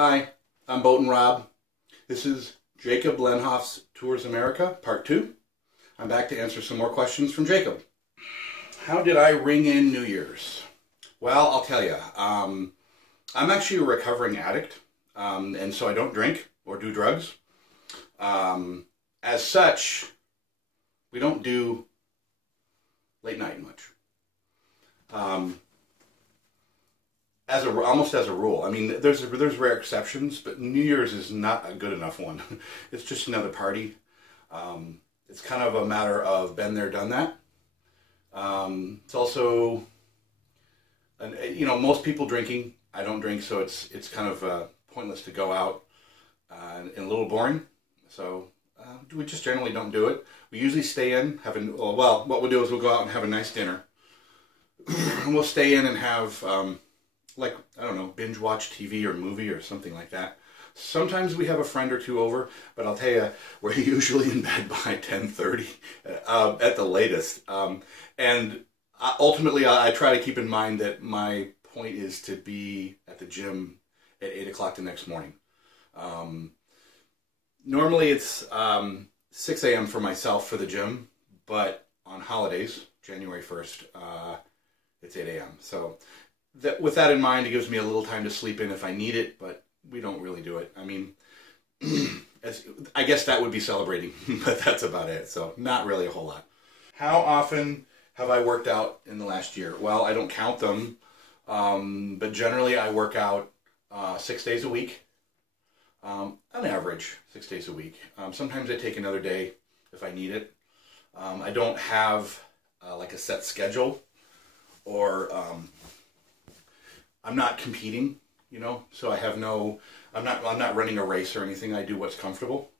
Hi, I'm Boatin Rob. This is Jacob Lenhoff's Tours America, Part 2. I'm back to answer some more questions from Jacob. How did I ring in New Year's? Well, I'll tell you. I'm actually a recovering addict, and so I don't drink or do drugs. As such, we don't do late night much. Almost as a rule. I mean, there's rare exceptions, but New Year's is not a good enough one. It's just another party. It's kind of a matter of been there, done that. It's also, most people drinking. I don't drink, so it's kind of pointless to go out and a little boring. So we just generally don't do it. We usually stay in, what we'll do is we'll go out and have a nice dinner. And we'll stay in and have, binge watch TV or movie or something like that. Sometimes we have a friend or two over, but I'll tell you, we're usually in bed by 10:30 at the latest. And ultimately, I try to keep in mind that my point is to be at the gym at 8 o'clock the next morning. Normally it's 6 a.m. for myself for the gym, but on holidays, January 1st, it's 8 a.m. So with that in mind, it gives me a little time to sleep in if I need it, but we don't really do it. I mean, I guess that would be celebrating, but that's about it. So not really a whole lot. How often have I worked out in the last year? Well, I don't count them, but generally I work out 6 days a week. On average, 6 days a week. Sometimes I take another day if I need it. I don't have like a set schedule, or I'm not competing, so I have I'm not running a race or anything. I do what's comfortable.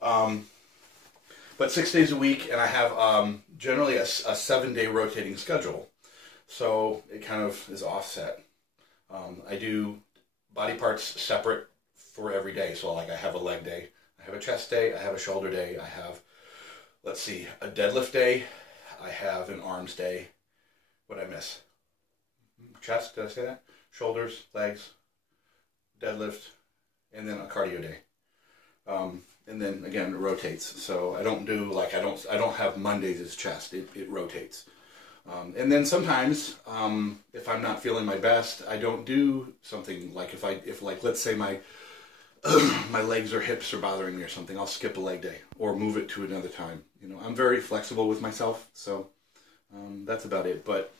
But 6 days a week, and I have generally a 7-day rotating schedule. So it kind of is offset. I do body parts separate for every day. So like I have a leg day, I have a chest day, I have a shoulder day, I have, a deadlift day, I have an arms day. What'd I miss? Chest, did I say that? Shoulders, legs, deadlift, and then a cardio day. And then again, it rotates. So I don't do I don't have Mondays as chest. It rotates. And then sometimes, if I'm not feeling my best, I don't do something like if let's say my my legs or hips are bothering me or something, I'll skip a leg day or move it to another time. I'm very flexible with myself, so that's about it. But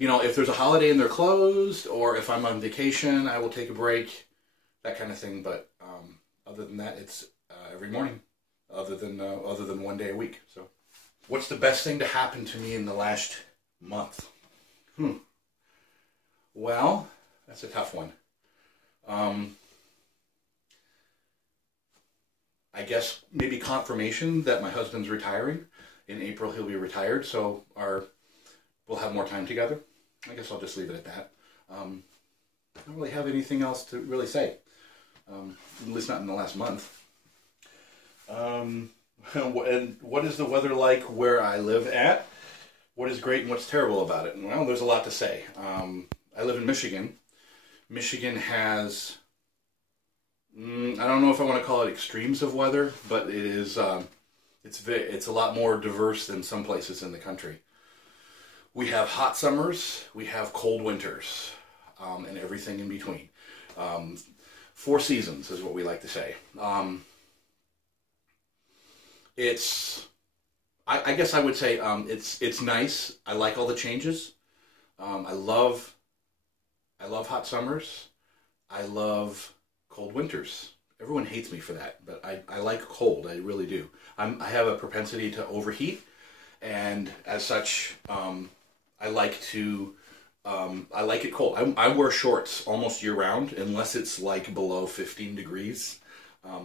if there's a holiday and they're closed, or if I'm on vacation, I will take a break, that kind of thing. But other than that, it's every morning, other than 1 day a week. So, what's the best thing to happen to me in the last month? Well, that's a tough one. I guess maybe confirmation that my husband's retiring. In April, he'll be retired, so we'll have more time together. I guess I'll just leave it at that. I don't really have anything else to really say, at least not in the last month. And what is the weather like where I live at? What is great and what's terrible about it? Well, there's a lot to say. I live in Michigan. Michigan has, I don't know if I want to call it extremes of weather, but it is, it's a lot more diverse than some places in the country. We have hot summers, we have cold winters, and everything in between. 4 seasons is what we like to say. I guess I would say it's nice. I like all the changes. I love hot summers. I love cold winters. Everyone hates me for that, but I like cold. I really do. I have a propensity to overheat, and as such, I like it cold. I wear shorts almost year round, unless it's like below 15 degrees.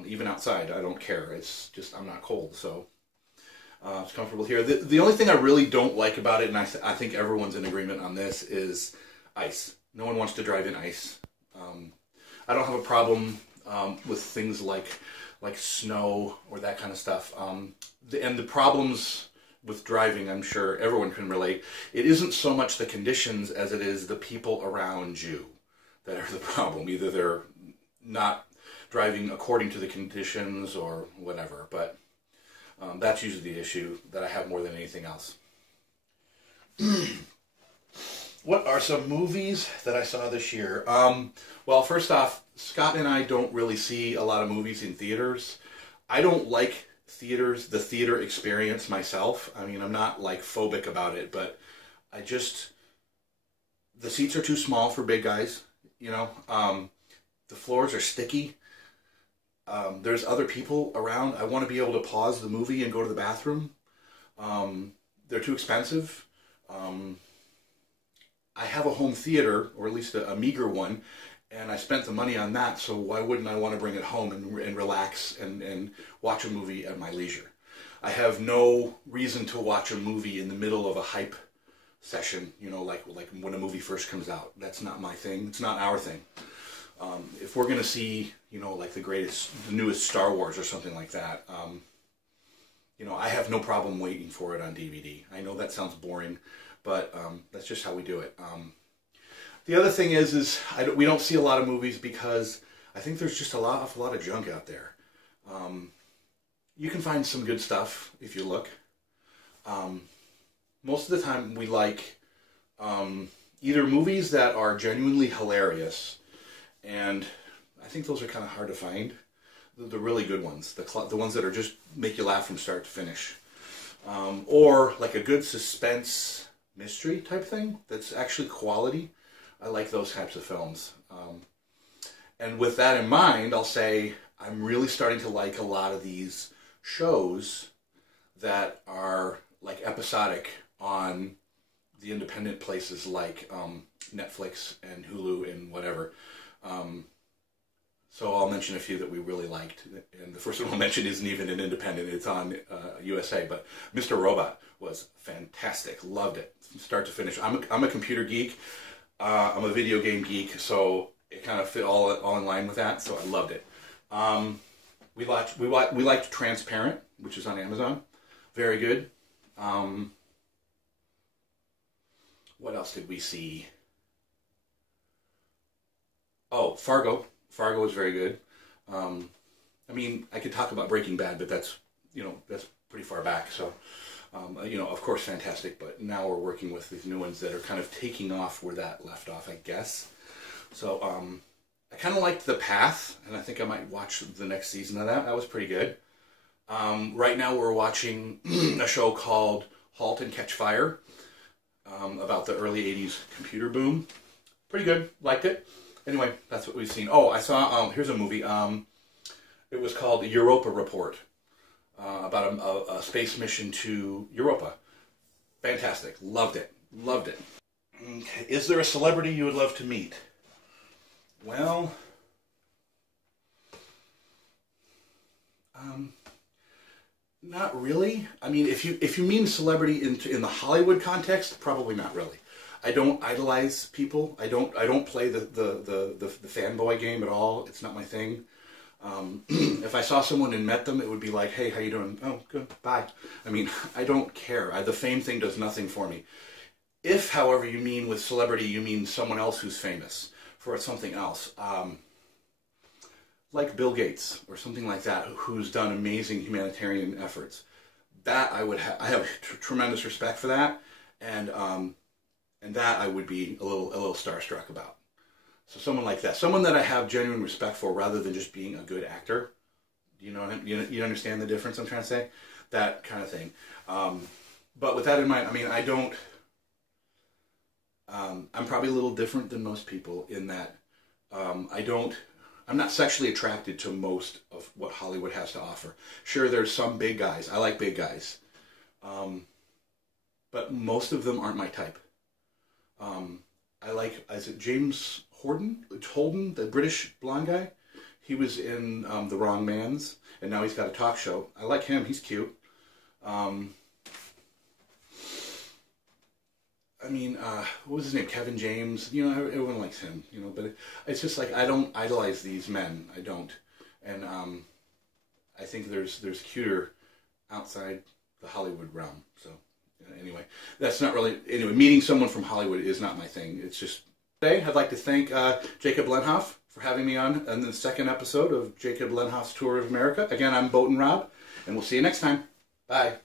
Even outside, I don't care. It's just, I'm not cold, so it's comfortable here. The only thing I really don't like about it, and I think everyone's in agreement on this, is ice. No one wants to drive in ice. I don't have a problem with things like snow or that kind of stuff. And the problems with driving, I'm sure everyone can relate. It isn't so much the conditions as it is the people around you. that are the problem. Either they're not driving according to the conditions or whatever, but that's usually the issue that I have more than anything else. What are some movies that I saw this year? Well, first off, Scott and I don't really see a lot of movies in theaters. I don't like theaters, the theater experience myself. I mean, I'm not like phobic about it, but the seats are too small for big guys, you know. The floors are sticky. There's other people around. I want to be able to pause the movie and go to the bathroom. They're too expensive. I have a home theater, or at least a meager one, and I spent the money on that, so why wouldn't I want to bring it home and relax and watch a movie at my leisure? I have no reason to watch a movie in the middle of a hype session, you know, like when a movie first comes out. That's not my thing. It's not our thing. If we're going to see, you know, like the newest Star Wars or something like that, you know, I have no problem waiting for it on DVD. I know that sounds boring, but that's just how we do it. The other thing is we don't see a lot of movies because I think there's just a lot of junk out there. You can find some good stuff if you look. Most of the time we like either movies that are genuinely hilarious, and I think those are kind of hard to find. The really good ones, the ones that are just make you laugh from start to finish. Or like a good suspense mystery type thing that's actually quality. I like those types of films. And with that in mind, I'll say I'm really starting to like a lot of these shows that are like episodic on the independent places like Netflix and Hulu and whatever. So I'll mention a few that we really liked. And the first one I'll mention isn't even an independent. It's on USA. But Mr. Robot was fantastic. Loved it from start to finish. I'm a computer geek. I'm a video game geek. So it kind of fit all in line with that. So I loved it. We liked Transparent, which is on Amazon. Very good. What else did we see? Oh, Fargo. Fargo was very good. I mean, I could talk about Breaking Bad, but that's pretty far back. So, of course, fantastic. But now we're working with these new ones that are kind of taking off where that left off, I guess. So, I kind of liked The Path, and I think I might watch the next season of that. That was pretty good. Right now we're watching a show called Halt and Catch Fire, about the early 80s computer boom. Pretty good. Liked it. Anyway, that's what we've seen. Oh, I saw, here's a movie. It was called The Europa Report, about a space mission to Europa. Fantastic. Loved it. Loved it. Okay. Is there a celebrity you would love to meet? Well, not really. I mean, if you mean celebrity in the Hollywood context, probably not really. I don't idolize people. I don't play the fanboy game at all. It's not my thing. If I saw someone and met them, it would be like, hey, how you doing? Oh, good, bye. I mean, I don't care. The fame thing does nothing for me. If, however, you mean with celebrity, you mean someone else who's famous for something else, like Bill Gates or something like that, who's done amazing humanitarian efforts. That I have tremendous respect for that, and that I would be a little starstruck about. So someone like that, someone that I have genuine respect for, rather than just being a good actor. You understand the difference I'm trying to say? That kind of thing. But with that in mind, I mean, I don't. I'm probably a little different than most people in that I'm not sexually attracted to most of what Hollywood has to offer. Sure, there's some big guys. I like big guys. But most of them aren't my type. I like, is it James Holden, the British blonde guy? He was in The Wrong Mans, and now he's got a talk show. I like him. He's cute. I mean, what was his name? Kevin James. Everyone likes him. But it's just like I don't idolize these men. I don't, and I think there's cuter outside the Hollywood realm. So anyway, that's not really. Anyway, meeting someone from Hollywood is not my thing. It's just Today, I'd like to thank Jacob Lenhoff for having me on in the second episode of Jacob Lenhoff's Tour of America. Again, I'm Boatin Rob, and we'll see you next time. Bye.